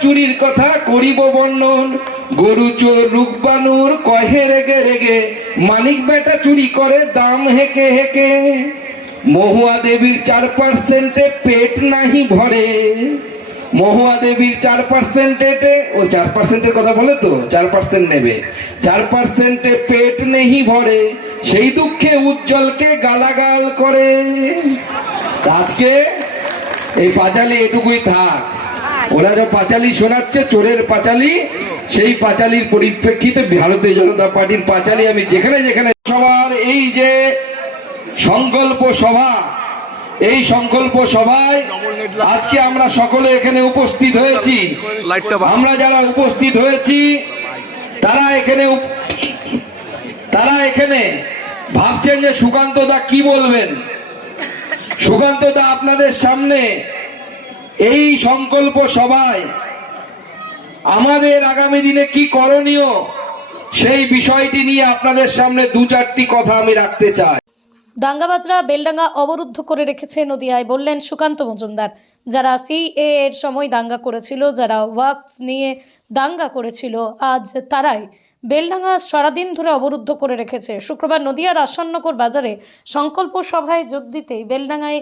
চুরির কথা করিব বর্ণন। গরু চোর রূপবানুর কহে রেগে রেগে, মানিক বেটা চুরি করে দাম হেকে হেকে। মহুয়া দেবীর চার পার্সেন্টে পেট নাহি ভরে। মহুয়া দেবীর চার পার্সেন্টে ও চার পার্সেন্টের কথা বলে তো, চার পার্সেন্ট নেবে। চার পার্সেন্টে পেট নেহি ভরে, সেই দুঃখে উজ্জ্বলকে গালাগাল করে। আজকে এই পাঁচালি এটুকুই থাক। ওরা যে পাঁচালি শোনাচ্ছে, চোরের পাঁচালি, সেই পাঁচালির পরিপ্রেক্ষিতে ভারতীয় জনতা পার্টির পাঁচালি আমি যেখানে যেখানে সবার এই যে সংকল্প সভা, এই সংকল্প সভায় আজকে আমরা সকলে এখানে উপস্থিত হয়েছি। আমরা যারা উপস্থিত হয়েছি, তারা এখানে তারা এখানে ভাবছেন যে সুকান্ত দা কি বলবেন? সুকান্ত দা আপনাদের সামনে এই সংকল্প সভায় আমাদের আগামী দিনে কি করণীয়, সেই বিষয়টি নিয়ে আপনাদের সামনে দু চারটি কথা আমি রাখতে চাই। দাঙ্গাবাজরা বেলডাঙ্গা অবরুদ্ধ করে রেখেছে নদিয়ায়, বললেন সুকান্ত মজুমদার। যারা সিএ এর সময় দাঙ্গা করেছিল, যারা ওয়াকস নিয়ে দাঙ্গা করেছিল, আজ তারাই বেলডাঙ্গা সারাদিন ধরে অবরুদ্ধ করে রেখেছে। শুক্রবার নদিয়ার আসান্নগর বাজারে সংকল্প সভায় যোগ দিতেই বেলডাঙ্গায়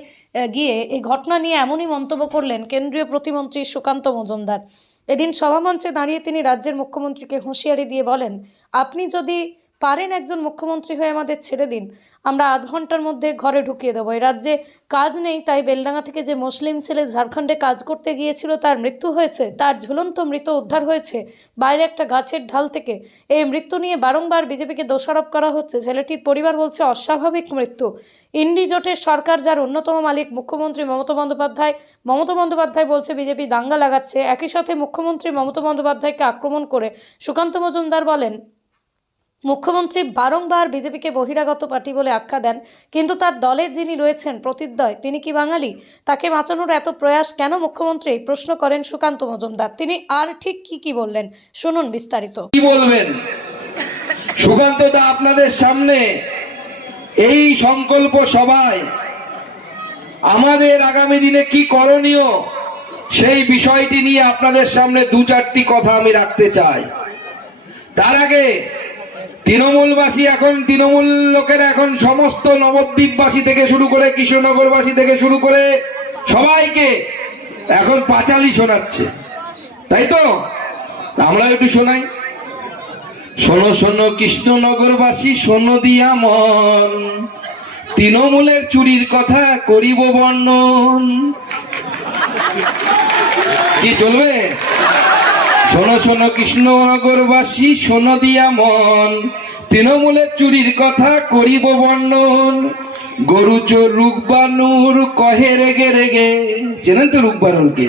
গিয়ে এই ঘটনা নিয়ে এমনই মন্তব্য করলেন কেন্দ্রীয় প্রতিমন্ত্রী সুকান্ত মজুমদার। এদিন সভামঞ্চে দাঁড়িয়ে তিনি রাজ্যের মুখ্যমন্ত্রীকে হুঁশিয়ারি দিয়ে বলেন, আপনি যদি পারেন একজন মুখ্যমন্ত্রী হয়ে আমাদের ছেড়ে দিন। আমরা আধ ঘণ্টার মধ্যে ঘরে ঢুকিয়ে দেবো। এই রাজ্যে কাজ নেই, তাই বেলডাঙ্গা থেকে যে মুসলিম ছেলে ঝাড়খণ্ডে কাজ করতে গিয়েছিল, তার মৃত্যু হয়েছে। তার ঝুলন্ত মৃত উদ্ধার হয়েছে বাইরে একটা গাছের ঢাল থেকে। এই মৃত্যু নিয়ে বারংবার বিজেপিকে দোষারোপ করা হচ্ছে। ছেলেটির পরিবার বলছে, অস্বাভাবিক মৃত্যু। ইন্ডি জোটের সরকার, যার অন্যতম মালিক মুখ্যমন্ত্রী মমতা বন্দ্যোপাধ্যায় মমতা বন্দ্যোপাধ্যায় বলছে, বিজেপি দাঙ্গা লাগাচ্ছে। একই সাথে মুখ্যমন্ত্রী মমতা বন্দ্যোপাধ্যায়কে আক্রমণ করে সুকান্ত মজুমদার বলেন মুখ্যমন্ত্রী বারংবার বিজেপিকে বহিরাগত পার্টি বলে আখ্যা দেন, কিন্তু তার দলের যিনি রয়েছেন প্রতিদ্বয়, তিনি কি বাঙালি? তাকে বাঁচানোর এত প্রয়াস কেন মুখ্যমন্ত্রী? প্রশ্ন করেন সুকান্ত মজুমদার। তিনি আর ঠিক কি কি বললেন? শুনুন বিস্তারিত। কি বলবেন? সুকান্ত দা আপনাদের সামনে এই সংকল্প সভায় আমাদের আগামী দিনে কি করণীয় সেই বিষয়টি নিয়ে আপনাদের সামনে দু চারটি কথা আমি রাখতে চাই। তার আগে তৃণমূলবাসী এখন, তৃণমূল লোকের এখন সমস্ত নবদ্বীপবাসী থেকে শুরু করে, কৃষ্ণনগরবাসী থেকে শুরু করে সবাইকে এখন পাঁচালি শোনাচ্ছে। তাই তো? আমরা একটু শোনাই। শোনো শোনো, কৃষ্ণনগরবাসী, শোনো দিয়া মন তৃণমূলের চুরির কথা করিব বর্ণন। কি চলবে? শোনো শোনো, কৃষ্ণনগরবাসী, শোনো দিয়া মন। তৃণমূলের চুরির কথা করিব বর্ণন। গরু চোর রুকবানুর কহে রেগে রেগে। চেনেন তো রুকবানুরকে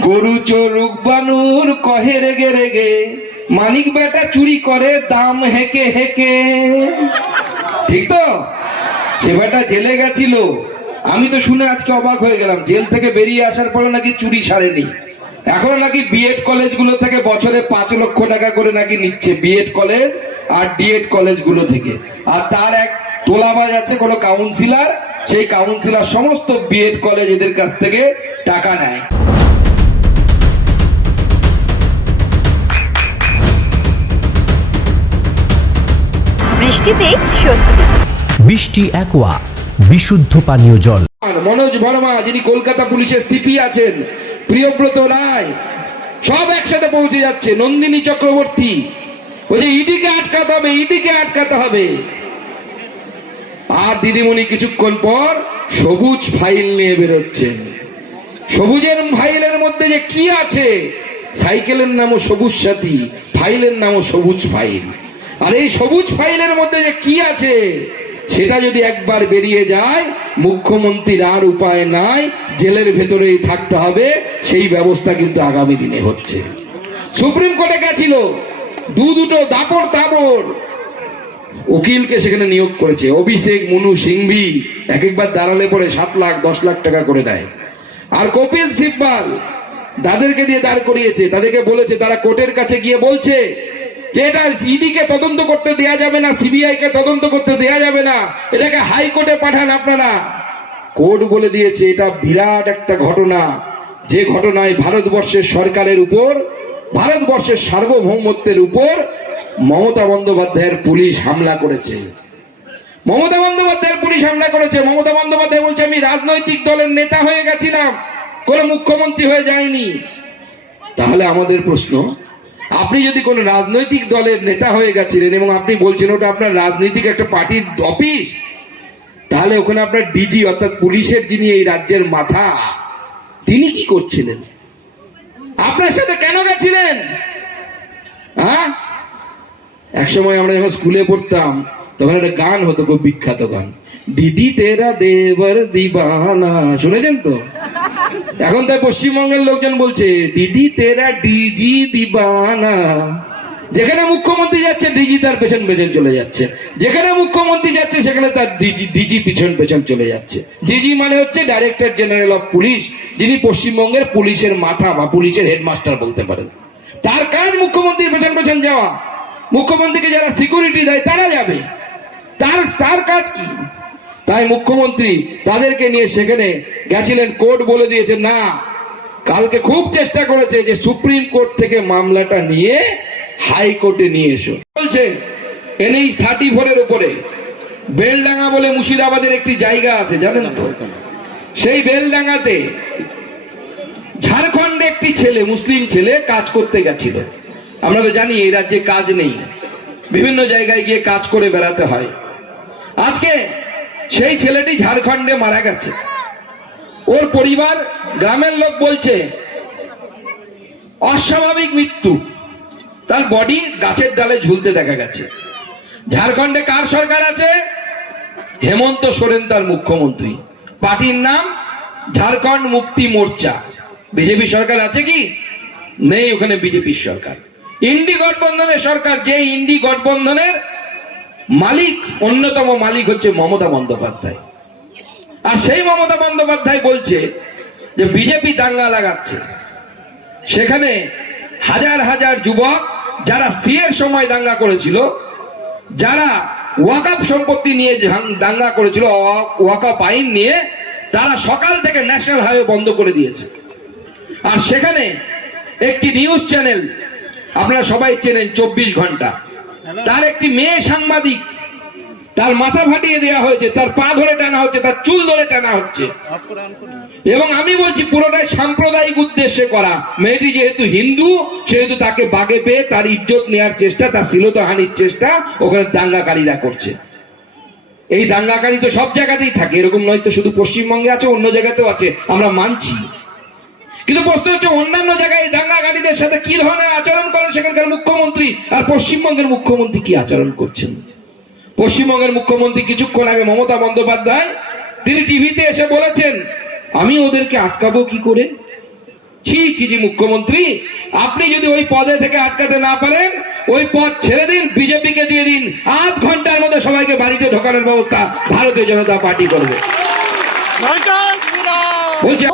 গরু চোর রুকবানুর কহে রেগে রেগে। মানিক বেটা চুরি করে, দাম হেকে হেকে। ঠিক তো? সে বেটা জেলে গেছিল। আমি তো শুনে আজকে অবাক হয়ে গেলাম। জেল থেকে বেরিয়ে আসার পরে নাকি চুরি সারেনি। এখন নাকি বিএড কলেজগুলো থেকে বছরে পাঁচ লক্ষ টাকা করে নাকি নিচ্ছে বিএড কলেজ আর ডিএড কলেজগুলো থেকে। আর তার এক তোলাবাজ আছে কোনো কাউন্সিলার সেই কাউন্সিলার সমস্ত বিএড কলেজ এদের কাছ থেকে টাকা নেয়। বৃষ্টিতে স্বস্তি। বৃষ্টি অ্যাকোয়া বিশুদ্ধ পানীয় জল। মনোজ বর্মা যিনি কলকাতা পুলিশের সিপি আছেন প্রিয়ব্রত রায়। সব একসাথে পৌঁছে যাচ্ছে, নন্দিনী চক্রবর্তী। বলছে ইডিকে আটকাতে হবে, ইডিকে আটকাতে হবে। আর দিদিমণি কিছুক্ষণ পর সবুজ ফাইল নিয়ে বেরোচ্ছেন সবুজের ফাইলের মধ্যে যে কি আছে? সাইকেলের নামও সবুজ সাথী, ফাইলের নামও সবুজ ফাইল। আর এই সবুজ ফাইলের মধ্যে যে কি আছে? সেটা যদি একবার বেরিয়ে যায়, মুখ্যমন্ত্রীর আর উপায় নাই, জেলের ভেতরেই থাকতে হবে, সেই ব্যবস্থা কিন্তু আগামী দিনে হচ্ছে। সুপ্রিম কোর্টে গেছিল, দু দুটো দাপড় তাপড় উকিলকে সেখানে নিয়োগ করেছে, অভিষেক মুনু সিংভি এক একবার দাঁড়ালে পরে সাত লাখ, দশ লাখ টাকা করে দেয়। আর কপিল সিব্বাল, তাদেরকে দিয়ে দাঁড় করিয়েছে, তাদেরকে বলেছে, তারা কোর্টের কাছে গিয়ে বলছে যে এটা ইডি কে তদন্ত করতে দেয়া যাবে না সিবিআই কে তদন্ত করতে দেয়া যাবে না, এটাকে হাইকোর্টে পাঠান আপনারা। কোর্ট বলে দিয়েছে, এটা বিরাট একটা ঘটনা। যে ঘটনায় ভারতবর্ষের সরকারের উপর, ভারতবর্ষের সার্বভৌমত্বের উপর মমতা বন্দ্যোপাধ্যায়ের পুলিশ হামলা করেছে। মমতা বন্দ্যোপাধ্যায়ের পুলিশ হামলা করেছে। মমতা বন্দ্যোপাধ্যায় বলছে, আমি রাজনৈতিক দলের নেতা হয়ে গেছিলাম, কোনো মুখ্যমন্ত্রী হয়ে যায়নি তাহলে আমাদের প্রশ্ন আপনি যদি কোনো রাজনৈতিক দলের নেতা হয়ে গেছিলেন এবং আপনি বলছেন ওটা আপনার রাজনৈতিক একটা পার্টির অফিস, তাহলে ওখানে আপনার ডিজি অর্থাৎ পুলিশের যিনি এই রাজ্যের মাথা, তিনি কি করছিলেন? আপনার সাথে কেন গেছিলেন? হ্যাঁ? একসময় আমরা যখন স্কুলে পড়তাম, তখন একটা গান হতো, খুব বিখ্যাত গান। দিদি তেরা দেবর দিবানা, শুনেছেন তো? এখন তাই পশ্চিমবঙ্গের লোকজন বলছে, দিদি, তেরা ডিজি দিবানা। যেখানে মুখ্যমন্ত্রী যাচ্ছে, ডিজি তার পেছন পেছন চলে যাচ্ছে। যেখানে মুখ্যমন্ত্রী যাচ্ছে, সেখানে তার ডিজি ডিজি পিছন পেছন চলে যাচ্ছে। ডিজি মানে হচ্ছে ডাইরেক্টর জেনারেল অফ পুলিশ যিনি পশ্চিমবঙ্গের পুলিশের মাথা বা পুলিশের হেডমাস্টার বলতে পারেন। তার কাজ মুখ্যমন্ত্রীর পেছন পেছন যাওয়া। মুখ্যমন্ত্রীকে যারা সিকিউরিটি দেয়, তারা যাবে। তার তার কাজ কি? তাই মুখ্যমন্ত্রী তাদেরকে নিয়ে সেখানে গেছিলেন, কোর্ট বলে দিয়েছে, না, কালকে খুব চেষ্টা করেছে যে সুপ্রিম কোর্ট থেকে মামলাটা নিয়ে হাইকোর্টে নিয়ে এসো। বলছে এনএইচ থার্টি ফোরের উপরে, বেলডাঙ্গা বলে মুর্শিদাবাদের একটি জায়গা আছে, জানেন তো? সেই বেলডাঙ্গাতে ঝাড়খণ্ডে একটি ছেলে, মুসলিম ছেলে কাজ করতে গেছিল। আমরা তো জানি এই রাজ্যে কাজ নেই। বিভিন্ন জায়গায় গিয়ে কাজ করে বেড়াতে হয়। আজকে সেই ছেলেটি ঝাড়খণ্ডে মারা গেছে। ওর পরিবার গ্রামের লোক বলছে, অস্বাভাবিক মৃত্যু। তার বডি গাছের ডালে ঝুলতে দেখা গেছে। ঝাড়খণ্ডে কার সরকার আছে? হেমন্ত সোরেন তার মুখ্যমন্ত্রী। পার্টির নাম ঝাড়খণ্ড মুক্তি মোর্চা। বিজেপি সরকার আছে কি? নেই ওখানে বিজেপির সরকার। ইন্ডি গঠবন্ধনের সরকার, যে ইন্ডি গঠবন্ধনের মালিক, অন্যতম মালিক হচ্ছে মমতা বন্দ্যোপাধ্যায়। আর সেই মমতা বন্দ্যোপাধ্যায় বলছে যে, বিজেপি দাঙ্গা লাগাচ্ছে। সেখানে হাজার হাজার যুবক যারা সিয়ের সময় দাঙ্গা করেছিল, যারা ওয়াকাপ সম্পত্তি নিয়ে দাঙ্গা করেছিল ওয়া- ওয়াকাপ আইন নিয়ে, তারা সকাল থেকে ন্যাশনাল হাইওয়ে বন্ধ করে দিয়েছে। আর সেখানে একটি নিউজ চ্যানেল, আপনারা সবাই চেনেন, চব্বিশ ঘণ্টা। তার একটি মেয়ে সাংবাদিক তার মাথা ফাটিয়ে দেওয়া হয়েছে তার পা ধরে টানা হচ্ছে তার চুল ধরে টানা হচ্ছে। এবং আমি বলছি পুরোটাই সাম্প্রদায়িক উদ্দেশ্যে করা। মেয়েটি যেহেতু হিন্দু সেহেতু তাকে বাগে পেয়ে তার ইজ্জত নেওয়ার চেষ্টা তার শিলতহানির চেষ্টা ওখানে দাঙ্গাকারীরা করছে। এই দাঙ্গাকারী তো সব জায়গাতেই থাকে এরকম নয় তো শুধু পশ্চিমবঙ্গে আছে অন্য জায়গাতেও আছে আমরা মানছি। কিন্তু প্রশ্ন হচ্ছে অন্যান্য জায়গায় দাঙ্গাকারীদের সাথে কি ধরনের আচরণ করে? সেখানকার মুখ্যমন্ত্রী আর পশ্চিমবঙ্গের মুখ্যমন্ত্রী কি আচরণ করছেন? পশ্চিমবঙ্গের মুখ্যমন্ত্রী কিছুক্ষণ আগে মমতা বন্দ্যোপাধ্যায় তিনি টিভিতে এসে বলেছেন আমি ওদেরকে আটকাবো কি করে? ছি ছি জি মুখ্যমন্ত্রী আপনি যদি ওই পদে থেকে আটকাতে না পারেন ওই পদ ছেড়ে দিন বিজেপিকে দিয়ে দিন আধ ঘণ্টার মধ্যে সবাইকে বাড়িতে ঢোকানোর ব্যবস্থা ভারতীয় জনতা পার্টি করবে। বলছে